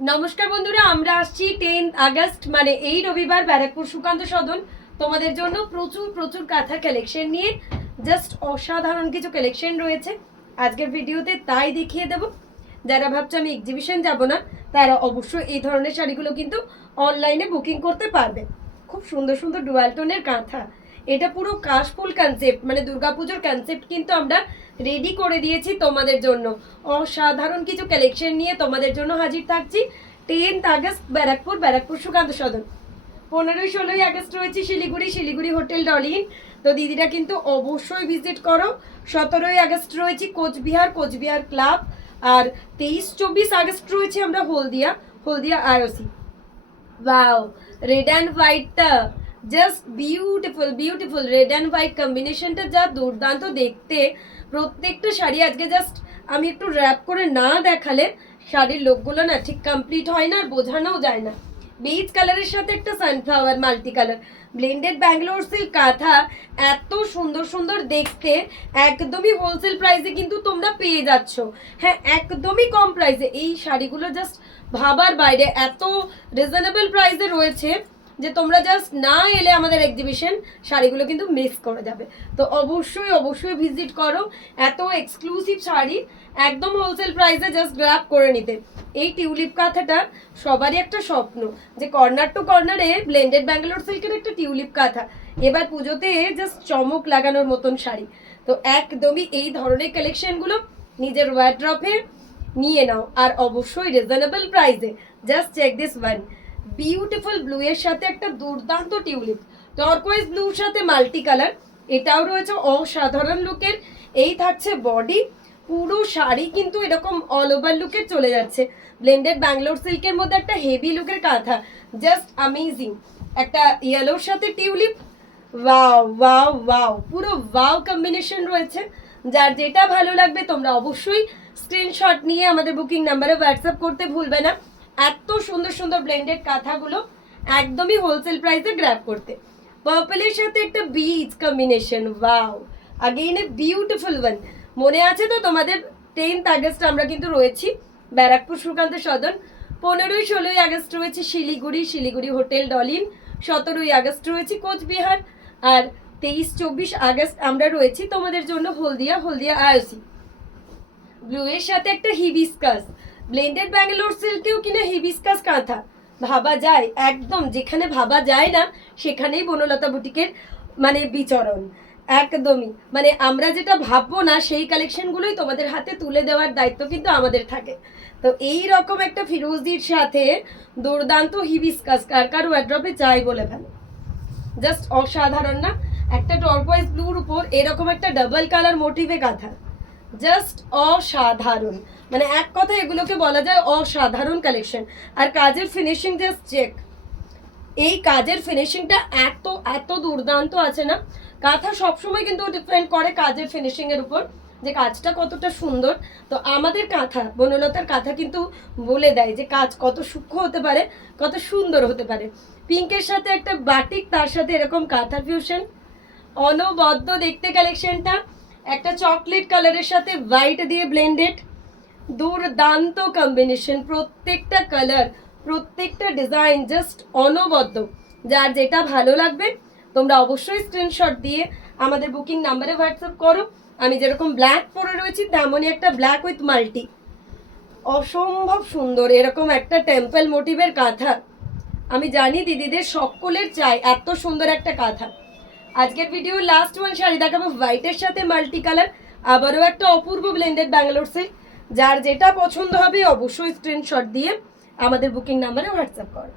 নমস্কার বন্ধুরা, আমরা আসছি 10 আগস্ট মানে এই রবিবার ব্যারাকপুর সুকান্ত সদন তোমাদের জন্য প্রচুর প্রচুর কাঁথা কালেকশন নিয়ে জাস্ট অসাধারণ কিছু কালেকশন রয়েছে আজকের ভিডিওতে, তাই দেখিয়ে দেব। যারা ভাবছে আমি এক্সিবিশন যাব না, তারা অবশ্যই এই ধরনের শাড়িগুলো কিন্তু অনলাইনে বুকিং করতে পারবে। খুব সুন্দর সুন্দর ডুয়াল টোনের কাঁথা, এটা পুরো কাশফুল কনসেপ্ট, মানে দুর্গাপুজোর কনসেপ্ট কিন্তু আমরা রেডি করে দিয়েছি তোমাদের জন্য। অসাধারণ কিছু কালেকশন নিয়ে তোমাদের জন্য হাজির থাকছি 10 আগস্ট ব্যারাকপুর সুকান্ত সদন। 15-16 আগস্ট রয়েছে শিলিগুড়ি হোটেল ডলিন, তো দিদিরা কিন্তু অবশ্যই ভিজিট করো। 17 আগস্ট রয়েছে কোচবিহার ক্লাব, আর 23-24 আগস্ট রয়েছে আমরা Haldia IOC. Wow, red and হোয়াইটটা just beautiful red and white কম্বিনেশনটা যা দুর্দান্ত দেখতে। প্রত্যেকটা শাড়ি আজকে জাস্ট আমি একটু র্যাপ করে না দেখালে শাড়ির লোকগুলো না ঠিক কমপ্লিট হয় না, আর বোঝানোও যায় না। বেজ কালারের সাথে একটা sunflower multi colour blended Bangalore silk কাঁথা, এত সুন্দর সুন্দর দেখতে। একদমই হোলসেল প্রাইসে কিন্তু তোমরা পেয়ে যাচ্ছ। হ্যাঁ, একদমই কম প্রাইসে এই শাড়িগুলো জাস্ট ভাবার বাইরে, এত রিজনেবল প্রাইসে রয়েছে যে তোমরা জাস্ট না এলে আমাদের এক্সিবিশন শাড়িগুলো কিন্তু মিস করে যাবে। তো অবশ্যই ভিজিট করো। এত এক্সক্লুসিভ শাড়ি একদম হোলসেল প্রাইসে জাস্ট গ্র্যাব করে নিতে। এই টিউলিপ কাঁথাটা সবারই একটা স্বপ্ন, যে কর্নার টু কর্নারে ব্লেন্ডেড ব্যাঙ্গালোর সিল্কের একটা টিউলিপ কাঁথা। এবার পুজোতে জাস্ট চমক লাগানোর মতন শাড়ি। তো একদমই এই ধরনের কালেকশনগুলো নিজের ওয়ার্ড্রপে নিয়ে নাও, আর অবশ্যই রিজনেবল প্রাইসে। Just check this one, beautiful blue এর সাথে একটা দুর্দান্ত টিউলিপ, টর্কোয়েজ ব্লুর সাথে মাল্টি কালার, এটাও রয়েছে অসাধারণ লুকের। এই থাকছে বডি, পুরো শাড়ি কিন্তু এরকম অল ওভার লুকের চলে যাচ্ছে। ব্লেন্ডেড ব্যাঙ্গালোর সিল্কের মধ্যে একটা হেভি লুকের কাঁথা, জাস্ট অ্যামেজিং। একটা ইয়েলোর সাথে টিউলিপ, ওয়াও, পুরো ওয়াও কম্বিনেশন রয়েছে। যার যেটা ভালো লাগবে তোমরা অবশ্যই স্ক্রিনশট নিয়ে আমাদের বুকিং নাম্বারে হোয়াটসঅ্যাপ করতে ভুলবে না। এত সুন্দর সুন্দর ব্লেন্ডেড কাঁথাগুলো একদমই হোলসেল প্রাইসে গ্র্যাব করতে। পার্পলের সাথে একটা beach combination, wow, again a beautiful one. মনে আছে তো তোমাদের? 10 আগস্ট আমরা কিন্তু রয়েছি ব্যারাকপুর সুকান্ত সদন। 15-16 আগস্ট রয়েছে শিলিগুড়ি হোটেল ডলিন। 17 আগস্ট রয়েছে কোচবিহার, আর 23-24 আগস্ট আমরা রয়েছি তোমাদের জন্য হলদিয়া আইওসি। ব্লু এর সাথে একটা হিবিস্কাস, ব্লেন্ডেড ব্যাঙ্গালোর সিল্কেও কিনা হিবিস্কাস কাঁথা। ভাবা যায়, একদম যেখানে ভাবা যায় না সেখানেই বনলতা বুটিকের মানে বিচরণ। একদমই মানে আমরা যেটা ভাববো না সেই কালেকশনগুলোই তোমাদের হাতে তুলে দেওয়ার দায়িত্ব কিন্তু আমাদের থাকে। তো এই রকম একটা ফিরোজির সাথে দুর্দান্ত হিবিস্কাস কার ওয়ার্ড্রপে চাই বলে ফেলো। জাস্ট অসাধারণ না? একটা টর্কোয়েজ ব্লুর উপর এরকম একটা ডাবল কালার মোটিভে কাঁথা, জাস্ট অসাধারণ। মানে এক কথা এগুলোকে বলা যায় অসাধারণ কালেকশন। আর কাজের ফিনিশিং জাস্ট চেক, এই কাজের ফিনিশিংটা এত দুর্দান্ত আছে না। কাঁথা সবসময় কিন্তু ডিপেন্ড করে কাজের ফিনিশিং এর উপর, যে কাজটা কতটা সুন্দর। তো আমাদের কাঁথা, বনলতার কাঁথা কিন্তু বলে দেয় যে কাজ কত সূক্ষ্ম হতে পারে, কত সুন্দর হতে পারে। পিঙ্কের সাথে একটা বাটিক, তার সাথে এরকম কাঁথা ফিউশন, অনবদ্য দেখতে কালেকশনটা। একটা চকলেট কালারের সাথে হোয়াইট দিয়ে ব্লেন্ডেড, দুর্দান্ত কম্বিনেশন। প্রত্যেকটা কালার, প্রত্যেকটা ডিজাইন জাস্ট অনবদ্য। যার যেটা ভালো লাগবে তোমরা অবশ্যই স্ক্রিনশট দিয়ে আমাদের বুকিং নাম্বারে হোয়াটসঅ্যাপ করো। আমি যেরকম ব্ল্যাক পরে রয়েছি তেমনই একটা ব্ল্যাক উইথ মাল্টি, অসম্ভব সুন্দর এরকম একটা টেম্পল মোটিভের কাঁথা। আমি জানি দিদিদের সকলের চাই এত সুন্দর একটা কাঁথা। আজকের ভিডিও লাস্ট ওয়ান শাড়ি দেখাবো হোয়াইটের সাথে মাল্টি কালার, আবারও একটা অপূর্ব ব্লেন্ডেড ব্যাঙ্গালোর সিল্ক। যার যেটা পছন্দ হবে অবশ্যই স্ক্রিনশট দিয়ে আমাদের বুকিং নাম্বারে হোয়াটসঅ্যাপ করো।